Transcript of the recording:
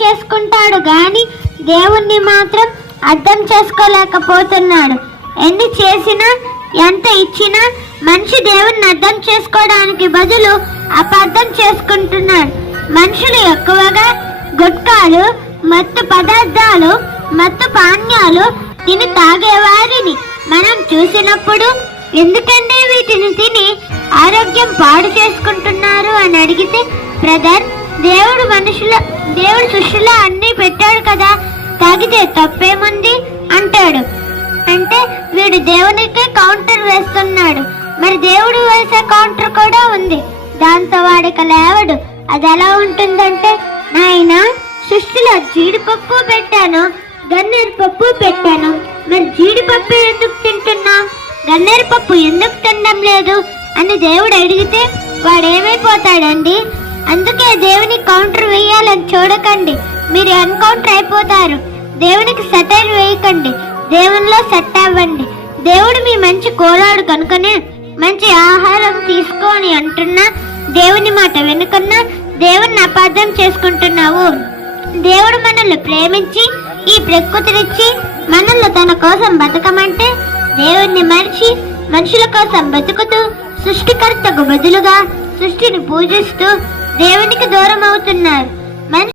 చేసుకుంటాడు గాని దేవుణ్ణి మాత్రం అర్థం చేసుకోలేకపోతున్నాడు. ఎన్ని చేసినా ఎంత ఇచ్చినా మనిషి దేవుణ్ణి అర్థం చేసుకోవడానికి బదులు అపార్థం చేసుకుంటున్నాడు. మనుషులు ఎక్కువగా గుట్కాలు, మత్తు పదార్థాలు, మత్తు పానీయాలు తిని తాగేవారిని మనం చూసినప్పుడు ఎందుకంటే వీటిని తిని ఆరోగ్యం పాడు చేసుకుంటున్నారు అని అడిగితే, బ్రదర్, దేవుడు సృష్టిలో అన్నీ పెట్టాడు కదా, తాగితే తప్పేముంది అంటాడు. అంటే వీడు దేవునికే కౌంటర్ వేస్తున్నాడు. మరి దేవుడు వేసే కౌంటర్ కూడా ఉంది, దాంతో వాడిక లేవడు. అది ఎలా ఉంటుందంటే, నాయన సృష్టిలో జీడిపప్పు పెట్టాను, గన్నేరు పప్పు పెట్టాను, మరి జీడిపప్పు ఎందుకు తింటున్నా, గన్నేరు పప్పు ఎందుకు తినడం లేదు అని దేవుడు అడిగితే వాడేమైపోతాడండి? అందుకే దేవుని కౌంటర్ వేయాలని చూడకండి, మీరు ఎన్కౌంటర్ అయిపోతారు. దేవునికి సెటైర్ వేయకండి, దేవునిలో సెట్ అవ్వండి. దేవుడు మీ మంచి కోరాడు కనుకనే మంచి ఆహారం తీసుకొని అంటున్నా, దేవుని మాట వినకున్నా దేవుణ్ణి అపార్థం చేసుకుంటున్నావు. దేవుడు మనల్ని ప్రేమించి ఈ ప్రకృతినిచ్చి మనల్ని తన కోసం బతకమంటే దేవుణ్ణి మరిచి మనుషుల కోసం బతుకుతూ సృష్టికర్తకు బదులుగా సృష్టిని పూజిస్తూ దేవునికి దూరం అవుతున్నారు.